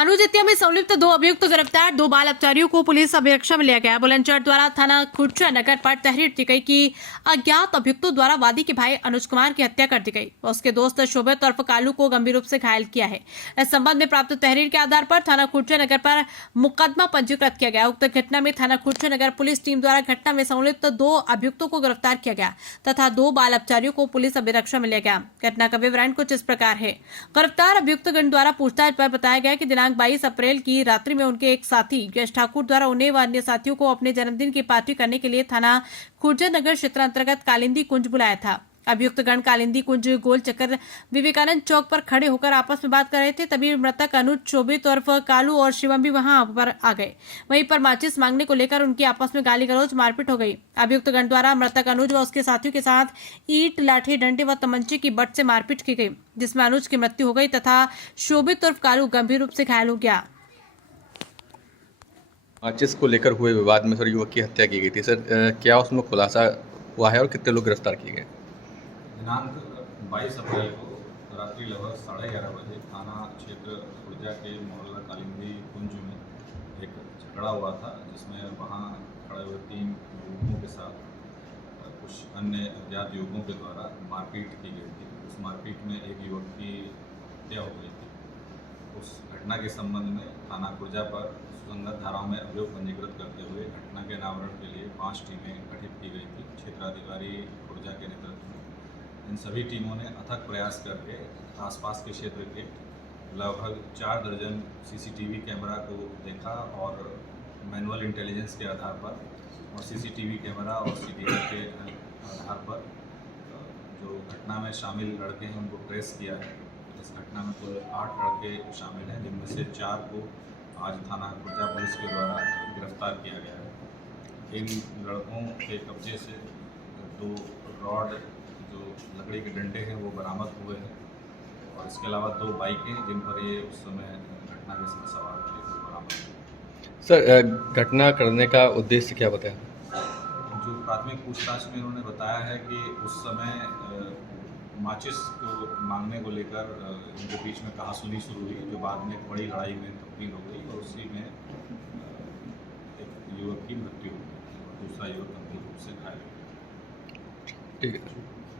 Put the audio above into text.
अनुज हत्या में संलिप्त 2 अभियुक्त गिरफ्तार। 2 बाल अपचारियों को पुलिस अभिरक्षा में लिया गया। बुलंदशहर द्वारा थाना खुर्चा नगर पर तहरीर दी गई कि अज्ञात अभियुक्तों द्वारा वादी के भाई अनुज कुमार की हत्या कर दी गई। उसके दोस्त शोभित और कालू को गंभीर रूप से घायल किया है। इस संबंध में प्राप्त तहरीर के आधार पर थाना खुर्चा नगर पर मुकदमा पंजीकृत किया गया। उक्त घटना में थाना खुर्चा नगर पुलिस टीम द्वारा घटना में संलिप्त 2 अभियुक्तों को गिरफ्तार किया गया तथा 2 बाल अपचारियों को पुलिस अभिरक्षा में लिया गया। घटना का विवरण कुछ इस प्रकार है। गिरफ्तार अभियुक्तगण द्वारा पूछताछ पर बताया गया कि दिनांक 22 अप्रैल की रात्रि में उनके एक साथी यश ठाकुर द्वारा उन्हें व अन्य साथियों को अपने जन्मदिन की पार्टी करने के लिए थाना खुर्जा नगर क्षेत्र अंतर्गत कालिंदी कुंज बुलाया था। अभियुक्तगण कालिंदी कुंज गोल चक्कर विवेकानंद चौक पर खड़े होकर आपस में बात कर रहे थे। तभी मृतक अनुज, शोभित उर्फ कालू और शिवम भी वहां पर आ गए। वहीं पर माचिस मांगने को लेकर उनकी आपस में गाली गलौज मारपीट हो गई। अभियुक्तगण द्वारा मृतक अनुज व उसके साथियों के साथ ईंट, लाठी, डंडे व तमंचे की बट से मारपीट की गई, जिसमें अनुज की मृत्यु हो गई तथा शोभित उर्फ कालू गंभीर रूप से घायल हो गया। माचिस को लेकर हुए विवाद में सर युवक की हत्या की गई थी। सर क्या उसमें खुलासा हुआ है और कितने लोग गिरफ्तार किए गए? दिनांक 22 अप्रैल को रात्रि लगभग 11:30 बजे थाना क्षेत्र खुर्जा के मोहल्ला कालिंदी कुंज में एक झगड़ा हुआ था, जिसमें वहां खड़े हुए 3 युवकों के साथ कुछ अन्य अज्ञात युवकों के द्वारा मारपीट की गई थी। उस मारपीट में एक युवक की हत्या हो गई थी। उस घटना के संबंध में थाना खुर्जा पर सुसंगत धाराओं में अभियोग पंजीकृत करते हुए घटना के अनावरण के लिए 5 टीमें गठित की गई थी। क्षेत्राधिकारी खुर्जा के नेतृत्व में इन सभी टीमों ने अथक प्रयास करके आसपास के क्षेत्र के लगभग 4 दर्जन सीसीटीवी कैमरा को देखा और मैनुअल इंटेलिजेंस के आधार पर और सीसीटीवी कैमरा और सीडीआर के आधार पर जो घटना में शामिल लड़के हैं उनको ट्रेस किया है। इस घटना में कुल 8 लड़के शामिल हैं, जिनमें से 4 को आज थाना खुर्जा पुलिस के द्वारा गिरफ्तार किया गया है। इन लड़कों के कब्जे से 2 रॉड जो लकड़ी के डंडे हैं वो बरामद हुए हैं और इसके अलावा 2 बाइकें जिन पर ये उस समय घटना के समय सवार थे वो बरामद हुए। सर घटना करने का उद्देश्य क्या बताया? जो प्राथमिक पूछताछ में उन्होंने बताया है कि उस समय माचिस को मांगने को लेकर उनके बीच में कहासुनी शुरू हुई, जो बाद में बड़ी लड़ाई में तब्दील हो गई और उसी में एक युवक की मृत्यु हो गई और दूसरा युवक गंभीर रूप से घायल हो गया। ठीक है।